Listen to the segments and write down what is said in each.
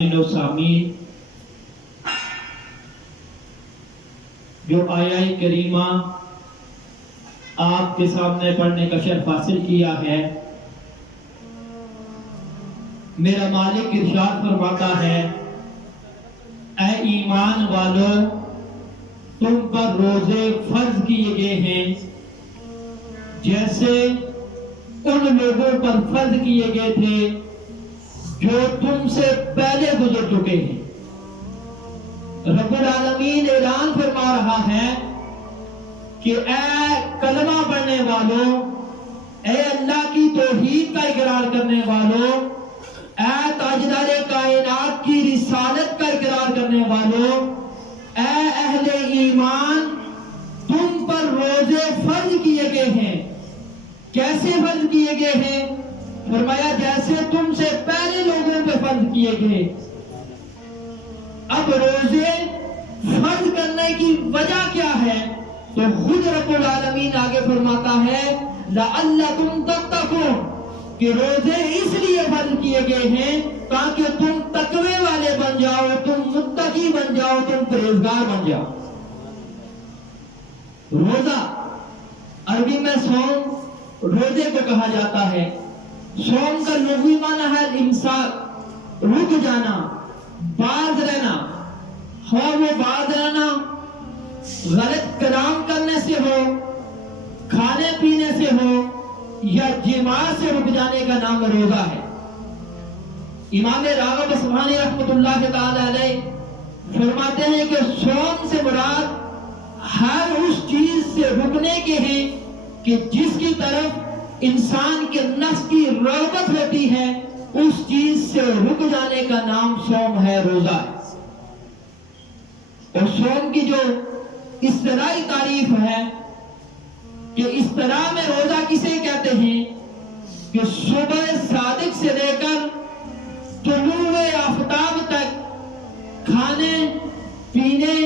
سامعین جو آیہ کریمہ آپ کے سامنے پڑھنے کا شرف حاصل کیا ہے، میرا مالک ارشاد فرماتا ہے، اے ایمان والو، تم پر روزے فرض کیے گئے ہیں جیسے ان لوگوں پر فرض کیے گئے تھے جو تم سے پہلے گزر چکے ہیں۔ رب العالمین اعلان فرما رہا ہے کہ اے کلمہ پڑھنے والوں، اے اللہ کی توحید کا اقرار کرنے والوں، اے تاجدار کائنات کی رسالت کا اقرار کرنے والوں، اے اہل ایمان، تم پر روزے فرض کیے گئے ہیں۔ کیسے فرض کیے گئے ہیں؟ فرمایا جیسے تم سے پہلے لوگوں پہ فرض کیے گئے۔ اب روزے فرض کرنے کی وجہ کیا ہے؟ تو خود رب العالمین آگے فرماتا ہے لعلکم تتقون، کہ روزے اس لیے فرض کیے گئے ہیں تاکہ تم تقوی والے بن جاؤ، تم متقی بن جاؤ، تم پرہیزگار بن جاؤ۔ روزہ عربی میں صوم روزے کو کہا جاتا ہے۔ صوم کا لغوی معنی ہے امساک، رک جانا، باز رہنا، خواہ وہ باز رہنا غلط کلام کرنے سے ہو، کھانے پینے سے ہو، یا جماع سے رک جانے کا نام روزہ ہے۔ امام راغب اصفہانی رحمۃ اللہ تعالی علیہ فرماتے ہیں کہ صوم سے مراد ہر اس چیز سے رکنے کے ہیں کہ جس کی طرف انسان کے نفس کی رغبت ہوتی ہے، اس چیز سے رک جانے کا نام صوم ہے، روزہ ہے۔ اور صوم کی جو اصطلاحی تعریف ہے کہ اصطلاح میں روزہ کسے کہتے ہیں کہ صبح صادق سے لے کر طلوع آفتاب تک کھانے پینے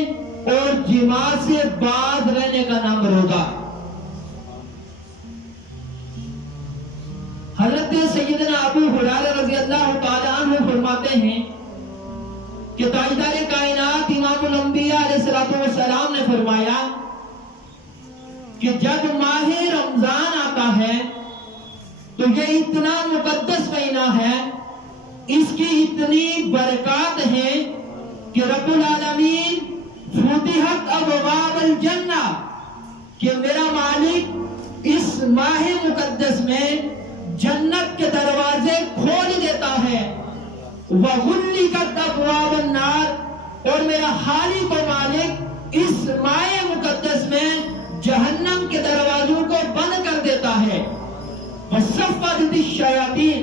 اور جماع سے باز رہنے کا نام روزہ ہے۔ حضرت سیدنا ابو ہریرہ رضی اللہ تعالیٰ عنہ فرماتے ہیں کہ تاجدار کائنات امام الانبیاء علیہ السلام نے فرمایا کہ جب ماہ رمضان آتا ہے تو یہ اتنا مقدس مہینہ ہے، اس کی اتنی برکات ہیں کہ رب العالمین فتحت ابواب الجنہ، کہ میرا مالک اس ماہ مقدس میں جنت کے دروازے کھول دیتا ہے، وَغُلِّقَتْ أَبْوَابُ النَّارِ، اور میرا خالق و مالک اس ماہ مقدس میں جہنم کے دروازوں کو بند کر دیتا ہے۔ وَصَفَّدَتِ الشَّيَاطِينَ،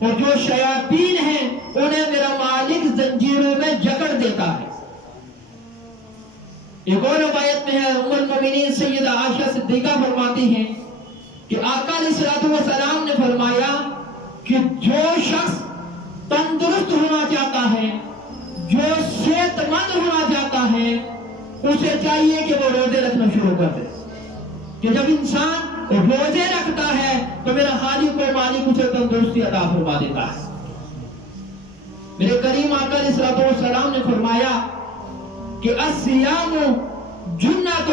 اور جو شیاطین ہیں انہیں میرا مالک زنجیروں میں جکڑ دیتا ہے۔ ایک اور روایت میں ہے، ام المؤمنین سیدہ عائشہ صدیقہ فرماتی ہیں کہ آقا علیہ السلام نے فرمایا کہ جو شخص تندرست ہونا چاہتا ہے، جو صحت مند ہونا چاہتا ہے، اسے چاہیے کہ وہ روزے رکھنا شروع کر دے۔ کہ جب انسان روزے رکھتا ہے تو میرا خالق و مالک اسے تندرستی عطا فرما دیتا ہے۔ میرے کریم آقا علیہ السلام نے فرمایا کہ الصیام جنۃ،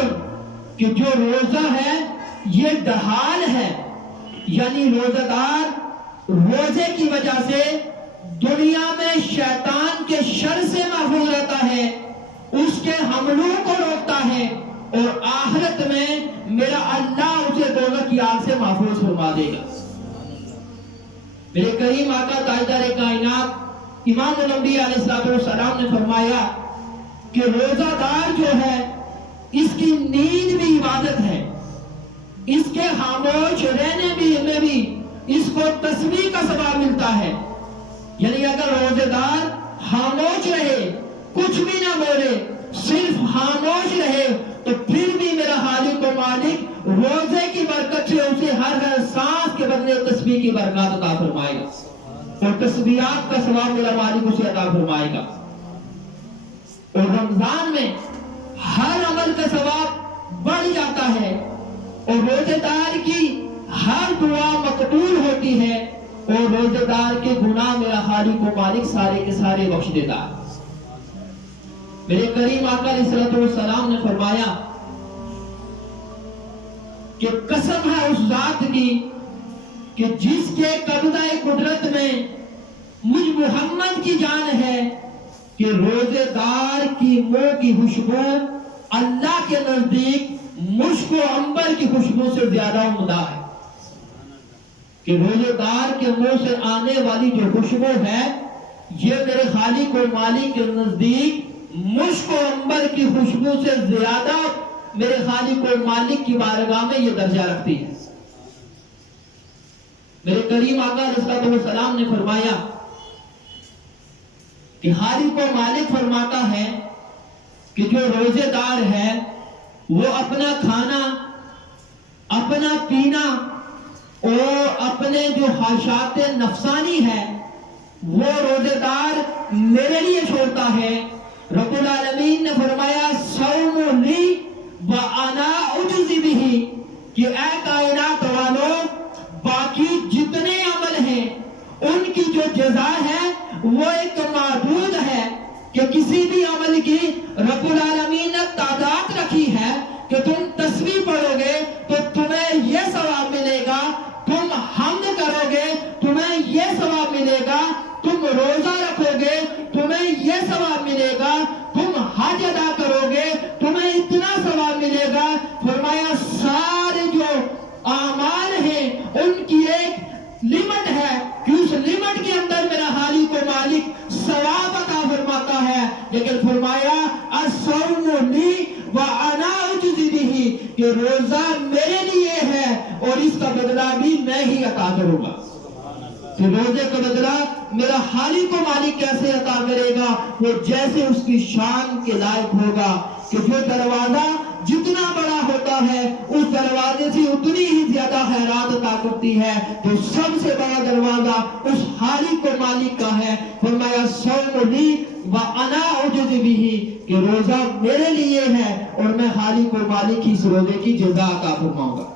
کہ جو روزہ ہے یہ ڈھال ہے، یعنی روزہ دار روزے کی وجہ سے دنیا میں شیطان کے شر سے محفوظ رہتا ہے، اس کے حملوں کو روکتا ہے، اور آخرت میں میرا اللہ اسے دوزخ کی آگ سے محفوظ فرما دے گا۔ میرے کریم آقا تاجدار کائنات امام الانبیاء علیہ السلام نے فرمایا کہ روزہ دار جو ہے اس کی نیند بھی عبادت ہے، اس کے خاموش رہنے میں بھی اس کو تسبیح کا ثواب ملتا ہے۔ یعنی اگر روزے دار خاموش رہے، کچھ بھی نہ بولے، صرف خاموش رہے، تو پھر بھی میرا خالق و مالک روزے کی برکت سے اسے ہر سانس کے بدلے تسبیح کی برکات عطا فرمائے گا، اور تسبیحات کا ثواب میرا مالک اسے عطا فرمائے گا۔ اور رمضان میں ہر عمل کا ثواب بڑھ جاتا ہے، اور روزے دار کی ہر دعا مقبول ہوتی ہے، اور روزے دار کے گناہ میرا خالق و مالک سارے کے سارے بخش دیتا ہے۔ میرے کریم آقا علیہ الصلوۃ والسلام نے فرمایا کہ قسم ہے اس ذات کی کہ جس کے قبضہ قدرت میں مجھ محمد کی جان ہے کہ روزے دار کی منہ کی خوشبو اللہ کے نزدیک مشک و عنبر کی خوشبو سے زیادہ عمدہ ہے، کہ روزے دار کے منہ سے آنے والی جو خوشبو ہے یہ میرے خالق و مالک کے نزدیک مشک و عنبر کی خوشبو سے زیادہ میرے خالق و مالک کی بارگاہ میں یہ درجہ رکھتی ہے۔ میرے کریم آقا علیہ الصلوۃ والسلام نے فرمایا کہ خالق و مالک فرماتا ہے کہ جو روزے دار ہے وہ اپنا کھانا، اپنا پینا اور اپنے جو خواہشات نفسانی ہے وہ روزے دار میرے لیے چھوڑتا ہے۔ رب العالمین نے فرمایا صوم لی وانا اجزی بہ، کہ اے کائنات والوں باقی جتنے عمل ہیں ان کی جو جزا ہے وہ ایک محدود ہے، کہ کسی بھی عمل کی رب العالمین نے تعداد رکھی ہے کہ تم تسبیح پڑھو گے تو تمہیں یہ ثواب ملے گا، تم حمد کرو گے تمہیں یہ ثواب ملے گا، تم روزہ رکھو گے تمہیں یہ ثواب ملے گا، تم حج ادا کرو گے تمہیں اتنا ثواب ملے گا۔ فرمایا سارے جو اعمال ہیں ان کی ایک لمٹ ہے کہ اس لمٹ کے اندر میرا خالق و مالک ثواب عطا فرماتا ہے، لیکن فرمایا الصوم لی وانا اجزی بہ، کہ روزہ میرے لیے ہے اور اس کا بدلہ بھی میں ہی عطا کروں گا۔ کہ روزے کا بدلہ میرا خالق و مالک کیسے عطا کرے گا؟ وہ جیسے اس کی شان کے لائق ہوگا، کہ جو دروازہ جتنا بڑا ہوتا ہے اس دروازے سے اتنی ہی زیادہ خیرات عطا کرتی ہے، تو سب سے بڑا دروازہ اس خالق و مالک کا ہے۔ فرمایا صوم لی وانا اجزی بہ، کہ روزہ میرے لیے ہے اور میں خالق و مالک کی اس روزے کی جزا عطا فرماؤں گا۔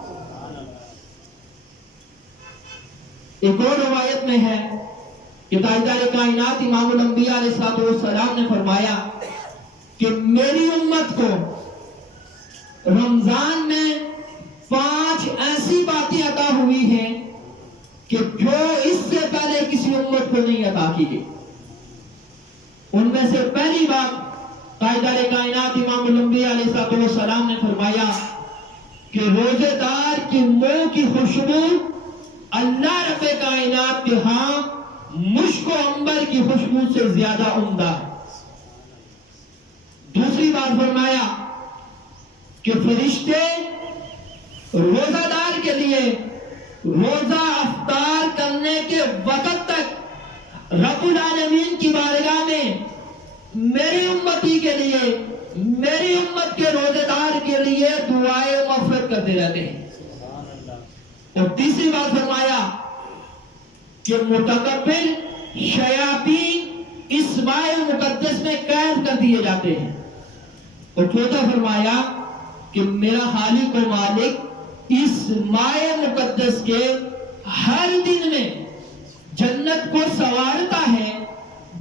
ایک اور روایت میں ہے کہ تاجدار کائنات امام الانبیاء علیہ الصلوۃ والسلام نے فرمایا کہ میری امت کو رمضان میں 5 ایسی باتیں عطا ہوئی ہیں کہ جو اس سے پہلے کسی امت کو نہیں عطا کی گئی۔ ان میں سے پہلی بات تاجدار کائنات امام الانبیاء علیہ الصلوۃ والسلام نے فرمایا کہ روزے دار کی منہ کی خوشبو اللہ رب کائنات کے ہاں مشک و عنبر کی خوشبو سے زیادہ عمدہ ہے۔ دوسری بات فرمایا کہ فرشتے روزہ دار کے لیے روزہ افطار کرنے کے وقت تک رب العالمین کی بارگاہ میں میری امتی کے لیے، میری امت کے روزے دار کے لیے دعائیں مغفرت کرتے رہتے ہیں۔ اور تیسری بات فرمایا کہ متکبر شیاطین اس ماہ مقدس میں قید کر دیے جاتے ہیں۔ اور چوتھا فرمایا کہ میرا خالق و مالک اس ماہ مقدس کے ہر دن میں جنت کو سنوارتا ہے،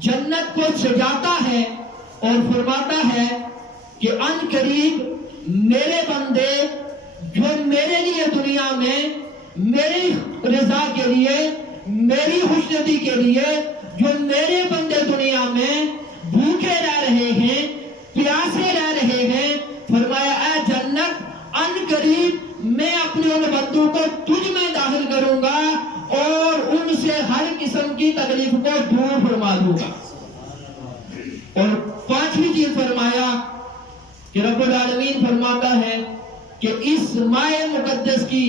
جنت کو سجاتا ہے اور فرماتا ہے کہ ان قریب میرے بندے جو میرے لیے دنیا میں میری رضا کے لیے، میری خوشنودی کے لیے جو میرے بندے دنیا میں بھوکے رہ رہے ہیں، پیاسے رہ رہے ہیں، فرمایا اے جنت ان قریب میں اپنے ان بندوں کو تجھ میں داخل کروں گا اور ان سے ہر قسم کی تکلیف کو دور فرما دوں گا۔ اور پانچویں چیز فرمایا کہ رب العالمین فرماتا ہے کہ اس ماہ مقدس کی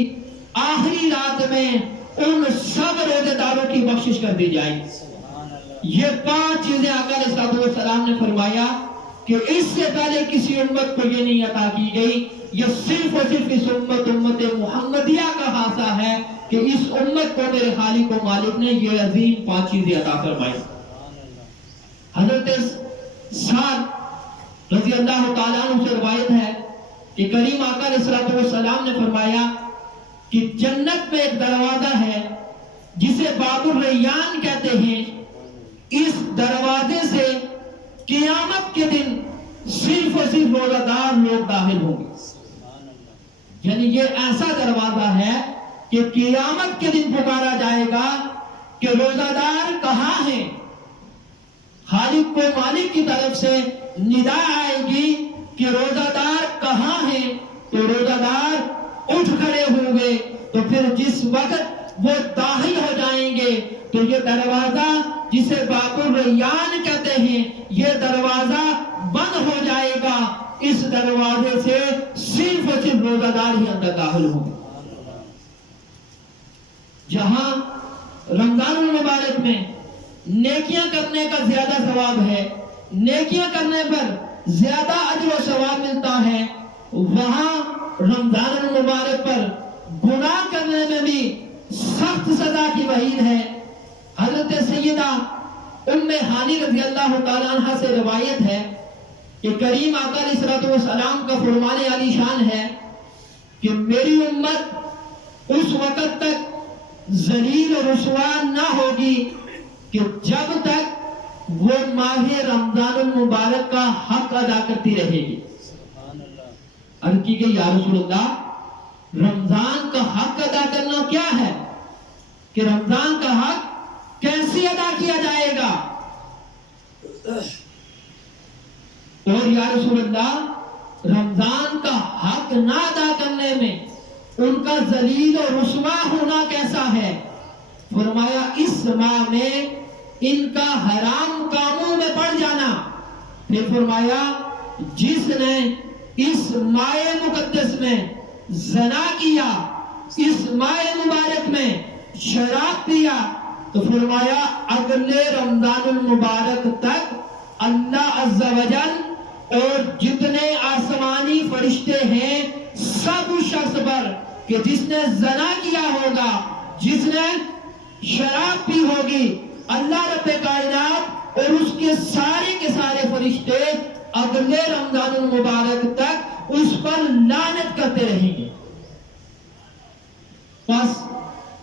آخری رات میں ان سب روزے داروں کی بخشش کر دی جائے۔ یہ 5 چیزیں آقا علیہ الصلوۃ والسلام نے فرمایا کہ اس سے پہلے کسی امت کو یہ نہیں عطا کی گئی۔ یہ صرف اور صرف اس امت محمدیہ کا خاصہ ہے کہ اس امت کو میرے خالق و مالک نے یہ عظیم 5 چیزیں عطا فرمائی۔ حضرت سعد رضی اللہ تعالیٰ عنہ سے روایت ہے کہ کریم آقا علیہ الصلوۃ والسلام نے فرمایا کہ جنت میں ایک دروازہ ہے جسے باب الریان کہتے ہیں، اس دروازے سے قیامت کے دن صرف اور صرف روزہ دار لوگ داخل ہوں گے. یعنی یہ ایسا دروازہ ہے کہ قیامت کے دن پکارا جائے گا کہ روزہ دار کہاں ہیں. خالق و مالک کی طرف سے ندا آئے گی کہ روزہ دار کہاں ہیں، تو روزہ دار اٹھ کھڑے ہوں گے. تو پھر جس وقت وہ داخل ہو جائیں گے تو یہ دروازہ جسے باب الریان کہتے ہیں، یہ دروازہ بند ہو جائے گا. اس دروازے سے صرف اور صرف روزہ دار ہی اندر داخل ہوں گے. جہاں رمضان المبارک میں نیکیاں کرنے کا زیادہ ثواب ہے، نیکیاں کرنے پر زیادہ اجر و ثواب ملتا ہے، وہاں رمضان المبارک پر گناہ کرنے میں بھی سخت سزا کی وعید ہے. حضرت سیدہ ام ہانی رضی اللہ تعالیٰ عنہ سے روایت ہے کہ کریم آقا علیہ الصلوۃ والسلام کا فرمان عالی شان ہے کہ میری امت اس وقت تک ذلیل و رسوا نہ ہوگی کہ جب تک وہ ماہ رمضان المبارک کا حق ادا کرتی رہے گی. عرض کی گئی یا رسول اللہ، رمضان کا حق ادا کرنا کیا ہے؟ کہ رمضان کا حق کیسے ادا کیا جائے گا؟ اور یا رسول اللہ، رمضان کا حق نہ ادا کرنے میں ان کا ذلیل و رسوا ہونا کیسا ہے؟ فرمایا اس ماہ میں ان کا حرام کاموں میں پڑ جانا. پھر فرمایا جس نے اس ماہ مقدس میں زنا کیا، اس ماہ مبارک میں شراب پیا، تو فرمایا اگلے رمضان المبارک تک اللہ عز و جل اور جتنے آسمانی فرشتے ہیں سب اس شخص پر کہ جس نے زنا کیا ہوگا، جس نے شراب پی ہوگی، اللہ رب کائنات اور اس کے سارے فرشتے اگلے رمضان المبارک تک اس پر لعنت کرتے رہیں گے. بس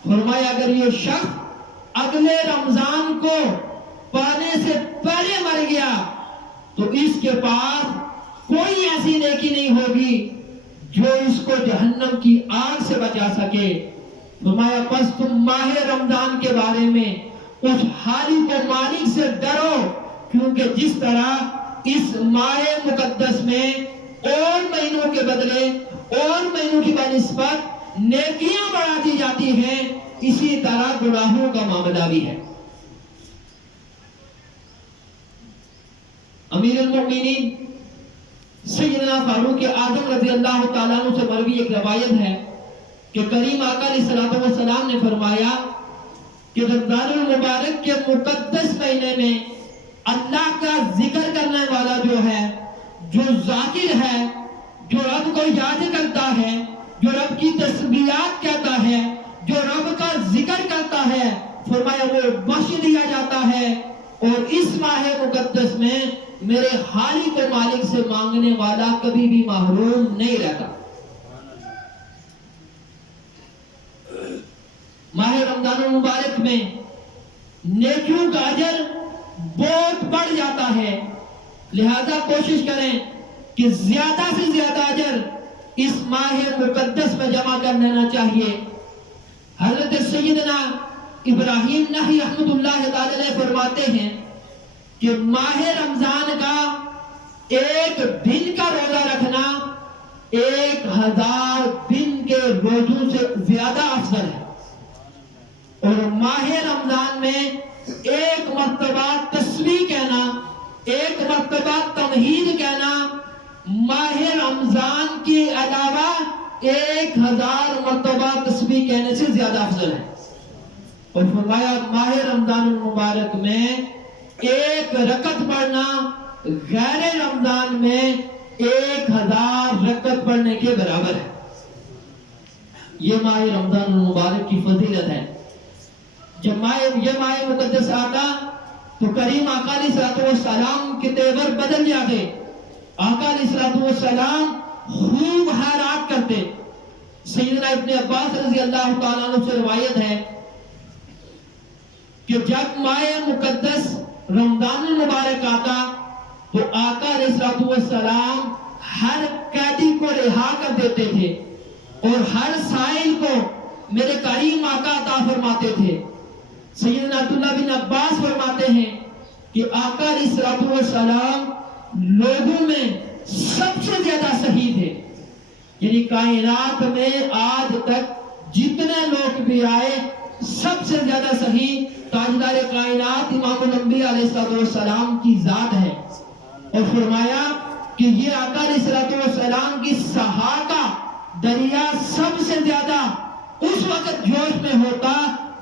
فرمایا اگر یہ شخص اگلے رمضان کو پانے سے پہلے مر گیا تو اس کے پاس کوئی ایسی نیکی نہیں ہوگی جو اس کو جہنم کی آگ سے بچا سکے. فرمایا پس تم ماہ رمضان کے بارے میں اس خالق و مالک سے ڈرو، کیونکہ جس طرح اس ماہ مقدس میں اور مہینوں کے بدلے اور مہینوں کی بنسبت نیکیاں بڑھا دی جاتی ہیں، اسی طرح گناہوں کا معاملہ بھی ہے. امیر المؤمنین سیدنا فاروق اعظم رضی اللہ تعالیٰ عنہ سے مروی ایک روایت ہے کہ کریم آقا علیہ الصلوۃ والسلام نے فرمایا کہ رمضان المبارک کے مقدس مہینے میں اللہ کا ذکر کرنے والا جو ہے، جو ذاکر ہے، جو رب کو یاد کرتا ہے، جو رب کی تسبیحات کہتا ہے، جو رب کا ذکر کرتا ہے، فرمایا وہ بخش دیا جاتا ہے. اور اس ماہ مقدس میں میرے خالق و مالک سے مانگنے والا کبھی بھی محروم نہیں رہتا. ماہ رمضان المبارک میں نیکیوں کا اجر بہت بڑھ جاتا ہے، لہذا کوشش کریں کہ زیادہ سے زیادہ اجر اس ماہ مقدس میں جمع کر لینا چاہیے. حضرت سیدنا ابراہیم نحوی رحمۃ اللہ تعالی علیہ فرماتے ہیں کہ ماہ رمضان کا ایک دن کا روزہ رکھنا 1000 دن کے روزوں سے زیادہ افضل ہے. اور ماہ رمضان میں ایک مرتبہ تسبیح کہنا، ایک مرتبہ تمہید کہنا ماہ رمضان کے علاوہ 1000 مرتبہ تسبیح کہنے سے زیادہ افضل ہے. اور فرمایا ماہ رمضان المبارک میں ایک رکعت پڑھنا غیر رمضان میں 1000 رکعت پڑھنے کے برابر ہے. یہ ماہ رمضان المبارک کی فضیلت ہے. جب یہ ماہ مقدس آتا تو کریم آقا علیہ الصلوۃ والسلام کے تیور بدل جاتے. آقا علیہ الصلوۃ والسلام خوب خیرات کرتے. سیدنا ابن عباس رضی اللہ تعالیٰ عنہ سے روایت ہے کہ جب ماہ مقدس رمضان المبارک آتا تو آقا علیہ السلام ہر قیدی کو رہا کر دیتے تھے اور ہر سائل کو میرے کریم آقا عطا فرماتے تھے۔ سیدنا عبداللہ بن عباس فرماتے ہیں کہ آقا علیہ السلام لوگوں میں سب سے زیادہ صحیح تھے، یعنی کائنات میں آج تک جتنے لوگ بھی آئے سب سے زیادہ صحیح تاجدار کائنات امام الانبیاء علیہ السلام کی ذات ہے۔ اور فرمایا کہ یہ آقا علیہ السلام کی سہا کا دریا سب سے زیادہ اس وقت جوش میں ہوتا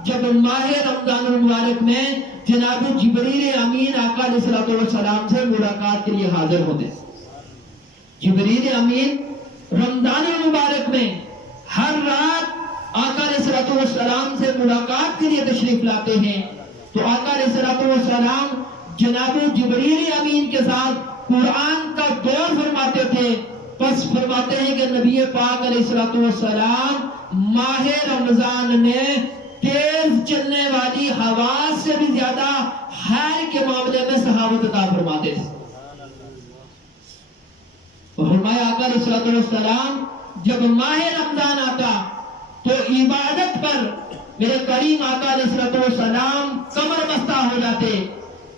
جب ماہ رمضان المبارک میں جناب جبریل امین آقا علیہ السلام سے ملاقات کے لیے حاضر ہوتے۔ جبریل امین رمضان المبارک میں ہر رات آقا علیہ السلام سے ملاقات کے لیے تشریف لاتے ہیں، تو آقا علیہ السلام جناب جبریل امین کے ساتھ قرآن کا دور فرماتے تھے۔ پس فرماتے ہیں کہ نبی پاک علیہ السلام ماہ رمضان میں تیز چلنے والی ہوا سے بھی زیادہ خیر کے معاملے میں صحابت عطا فرماتے تھے۔ فرمایا آقا علیہ السلام جب ماہ رمضان آتا تو عبادت پر میرے کریم آقا علیہ السلام کمر بستہ ہو جاتے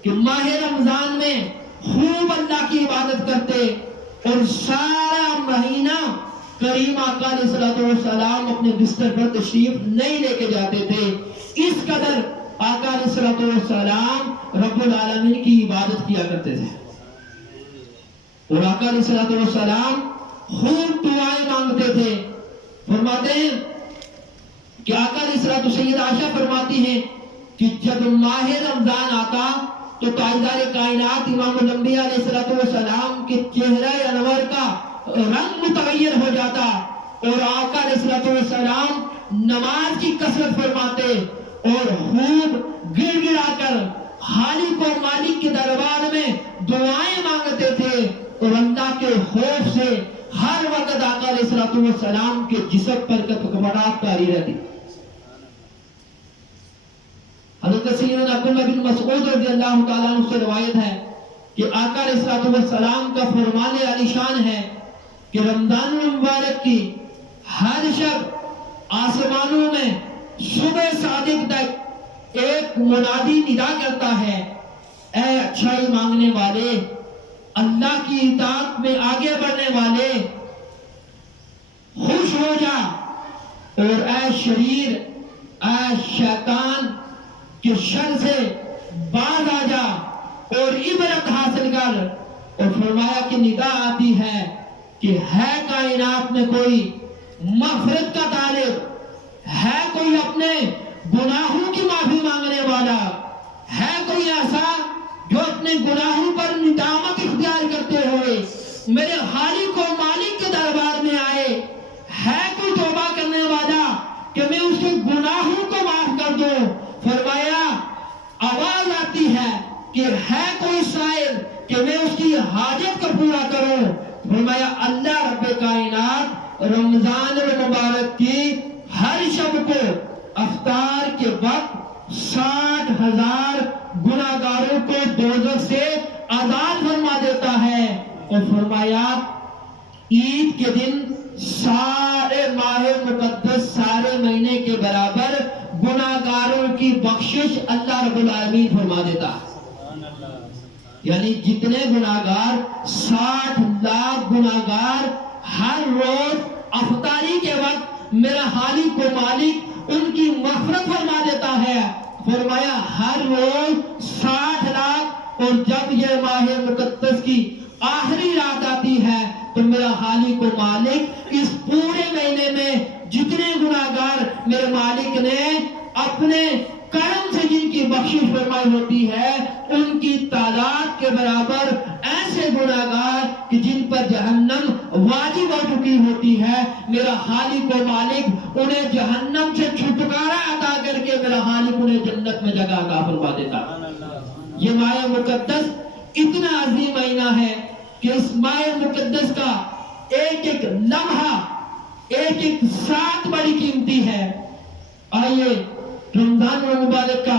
کہ ماہ رمضان میں خوب اللہ کی عبادت کرتے، اور سارا مہینہ کریم آقا علیہ السلام اپنے بستر پر تشریف نہیں لے کے جاتے تھے۔ اس قدر آقا علیہ السلام رب العالمین کی عبادت کیا کرتے تھے، اور آقا علیہ السلام خوب دعائیں مانگتے تھے۔ فرماتے ہیں کہ آقا علیہ سید عائشہ فرماتی ہیں کہ جب ماہ رمضان آتا تو تاجدار کائنات امام الانبیاء علیہ السلام کے چہرہ انور کا رنگ متغیر ہو جاتا، اور آقا علیہ السلام نماز کی کثرت فرماتے اور خوب گر گرا کر خالق و مالک کے دربار میں دعائیں مانگتے تھے، اور اللہ کے خوف سے ہر وقت آقا علیہ السلام کے جسم پر کپکپاہٹ طاری رہتی۔ حضرت سیدنا عبداللہ بن مسعود رضی اللہ تعالیٰ عنہ سے روایت ہے کہ آقا علیہ السلام کا فرمان علی شان ہے کہ رمضان المبارک کی ہر شب آسمانوں میں صبح صادق تک ایک منادی ندا کرتا ہے، اے اچھائی مانگنے والے، اللہ کی اطاعت میں آگے بڑھنے والے، خوش ہو جا، اور اے شریر، اے شیطان کہ شر سے باز آ جا اور عبرت حاصل کر۔ اور فرمایا کہ ندا آتی ہے کہ ہے کائنات میں کوئی مغفرت کا طالب، ہے کوئی اپنے گناہوں کی معافی مانگنے والا، ہے کوئی ایسا جو اپنے گناہوں پر ندامت اختیار کرتے ہوئے میرے خالق و مالک کے دربار میں آئے، ہے کوئی توبہ کرنے والا کہ میں اس کے گناہوں کو معاف کر دوں۔ فرمایا آواز آتی ہے کہ ہے کوئی سائل کہ میں اس کی حاجت کو پورا کروں۔ فرمایا اللہ رب کائنات رمضان المبارک کی ہر شب کو افطار کے وقت 60,000 گناہگاروں کو دوزخ سے آزاد فرما دیتا ہے، اور فرمایا عید کے دن سارے ماہ مقدس سارے مہینے کے برابر گناہگاروں کی بخشش اللہ رب العالمین فرما دیتا ہے۔ یعنی جتنے گناہگار 60 لاکھ گناہگار ہر روز افطاری کے وقت میرا خالق و مالک ان کی مغفرت فرما دیتا ہے۔ فرمایا ہر روز 60 لاکھ، اور جب یہ ماہ مقدس کی آخری رات آتی ہے تو میرا خالق و مالک اس پورے مہینے میں جتنے گناہگار میرے مالک نے اپنے کرم سے جن کی بخشش فرمائی ہوتی ہے ان کی تعداد کے برابر ایسے گناہگار کہ جن پر جہنم واجب ہو چکی ہوتی ہے، میرا خالق و مالک انہیں جہنم سے چھٹکارا عطا کر کے میرا خالق انہیں جنت میں جگہ عطا فرما دیتا۔ یہ ماہ مقدس اتنا عظیم مہینہ ہے کہ اس ماہ مقدس کا ایک ایک لمحہ، ایک ایک ساتھ بڑی قیمتی ہے۔ آئیے رمضان المبارک کا